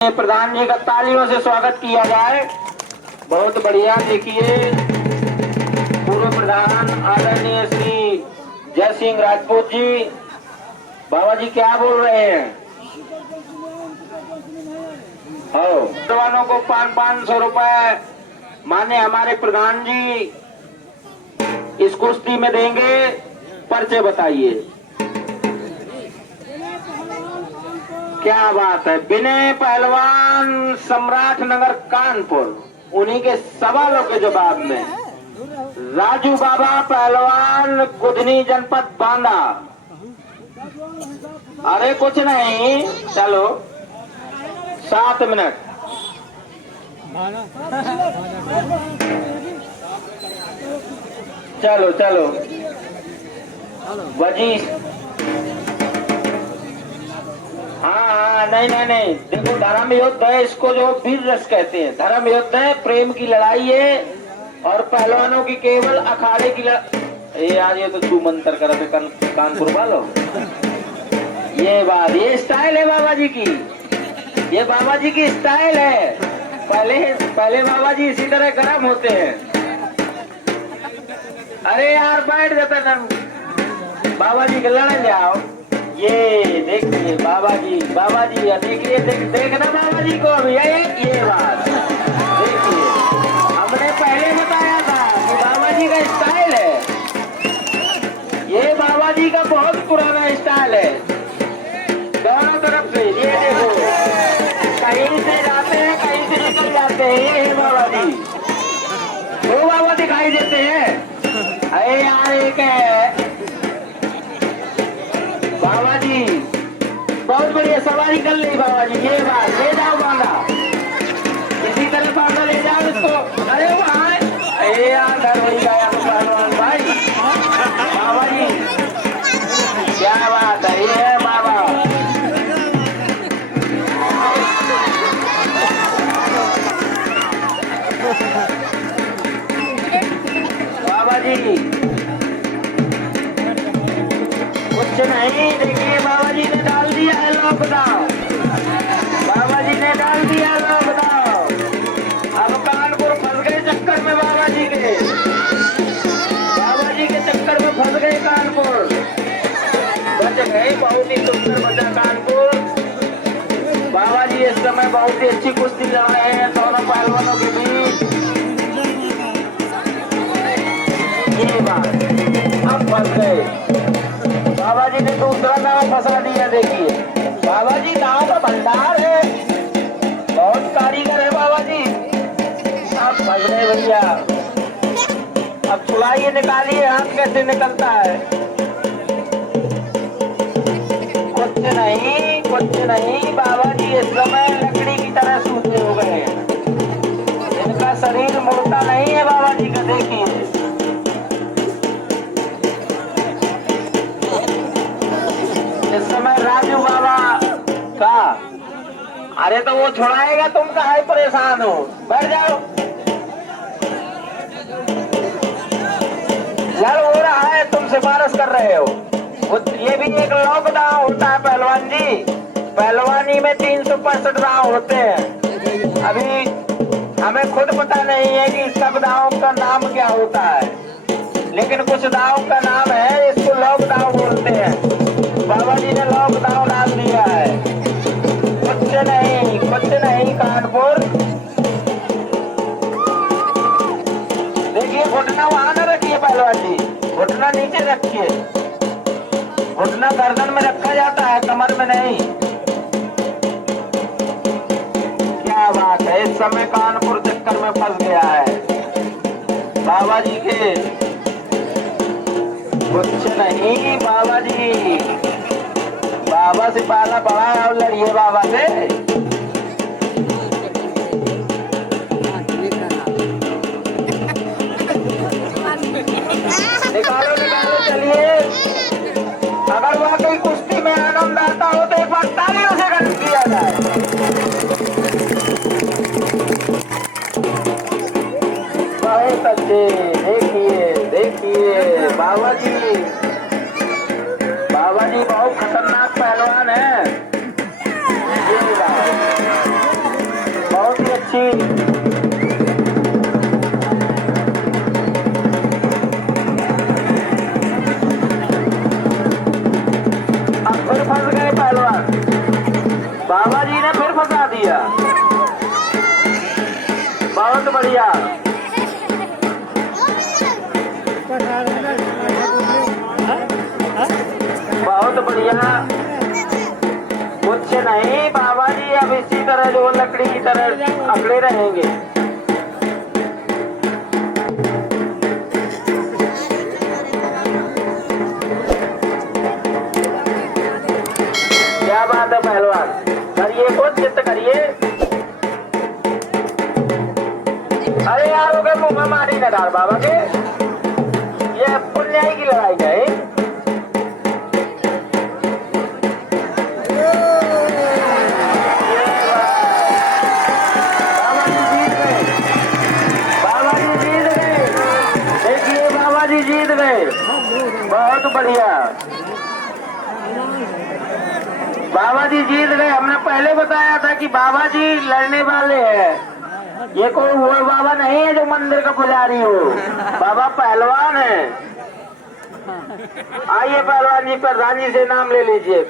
प्रधान जी का तालियों से स्वागत किया जाए। बहुत बढ़िया। देखिए पूर्व प्रधान आदरणीय श्री जय सिंह राजपूत जी, बाबा जी क्या बोल रहे हैं? जवानों को 500 रुपए माने हमारे प्रधान जी इस कुश्ती में देंगे। पर्चे बताइए। क्या बात है। विनय पहलवान सम्राट नगर कानपुर, उन्हीं के सवालों के जवाब में राजू बाबा पहलवान कुदनी जनपद बांदा। अरे कुछ नहीं, चलो 7 मिनट। चलो चलो वजी। हाँ, नहीं, देखो धर्म युद्ध है, इसको जो वीर रस कहते हैं। धर्म युद्ध है, प्रेम की लड़ाई है और पहलवानों की केवल अखाड़े की लड़ाई। यार ये तो तू मंत्र कर कानपुर वालों। ये बात, ये स्टाइल है बाबा जी की, ये बाबा जी की स्टाइल है। पहले बाबा जी इसी तरह गर्म होते हैं। अरे यार बैठ जाते ना बाबा जी के लड़ने जाओ। ये देखिए बाबा जी देखिए देखना बाबा जी को अभी। ये बात देखिए, हमने पहले बताया था कि बाबा जी का स्टाइल है। ये बाबा जी का बहुत पुराना स्टाइल है, दोनों तरफ से। ये देखो, कहीं से जाते हैं, कहीं से निकल जाते हैं। ये है बाबा जी, दो बाबा दिखाई देते हैं। अरे यार एक है बाबा जी, बहुत बढ़िया सवारी कर ली बाबा जी। ये बात, ले जाओ बांधा, इसी तरह बांधा ले जाओ इसको। अरे वहाँ यार घर वही गया पहलवान भाई। बाबा जी क्या बात है। ये है बाबा, बाबा जी कुछ नहीं। देखिए बाबा जी ने डाल दिया है लॉकडाउन, बाबा जी ने डाल दिया लॉकडाउन। अब कानपुर फंस गए चक्कर में बाबा जी के चक्कर में फंस गए कानपुर। बच गए, बहुत ही सुंदर बचा कानपुर। बाबा जी इस समय बहुत ही अच्छी कुश्ती लड़ रहे हैं दोनों पहलवानों के बीच। ये बात, अब फंस गए बाबा जी ने, दूसरा नाव फंसा दिया। देखिए बाबा जी नाव का भंडार है, बहुत कारीगर है बाबा जी। अब फंस गए भैया। अब छुड़ाइए, निकालिए, हाथ कैसे निकलता है। कुछ नहीं बाबा जी इस समय लकड़ी की तरह सूखे हो गए हैं। इनका शरीर मुड़ता नहीं है बाबा जी का। देखिए इस समय राजू बाबा का, अरे तो वो छुड़ाएगा, तुम काहे परेशान हो, बैठ जाओ। लड़ हो रहा है, तुम सिफारिश कर रहे हो। ये भी एक लॉकडाउन होता है पहलवान जी। पहलवानी में 365 राउंड होते हैं। अभी हमें खुद पता नहीं है कि सब दावों का नाम क्या होता है, लेकिन कुछ दावों का नाम है, इसको लॉकडाउन बोलते हैं। बाबा जी ने लॉकडाउन डाल दिया है। कुछ नहीं कानपुर। देखिए घुटना वहां न रखिए पहलवान जी, घुटना नीचे रखिए। घुटना गर्दन में रखा जाता है, कमर में नहीं। क्या बात है। इस समय कानपुर चक्कर में फंस गया है बाबा जी के। कुछ नहीं बाबा जी, बाबा से पाला बड़ा है, और लड़िए बाबा से। निकालो चलिए। अगर वाकई कुश्ती में आनंद आता हो तो एक बार तालियों से गर्म किया जाए। बहुत अच्छे। देखिए बाबा जी बहुत खतरनाक पहलवान है। ये बढ़िया, बहुत बढ़िया। बहुत बढ़िया, कुछ नहीं बाबा जी, अब इसी तरह जो लकड़ी की तरह अकड़े रहेंगे। क्या बात है पहलवान, करिए कुछ चित्त करिए। अरे यार के मुंह में मारी न डाल बाबा के, ये पुण्याई की लड़ाई है। जीत गए, बहुत बढ़िया, बाबा जी जीत गए। हमने पहले बताया था कि बाबा जी लड़ने वाले हैं, ये कोई वो बाबा नहीं है जो मंदिर का पुजारी हो, बाबा पहलवान है। आइए पहलवान जी, प्रधान जी से नाम ले लीजिए।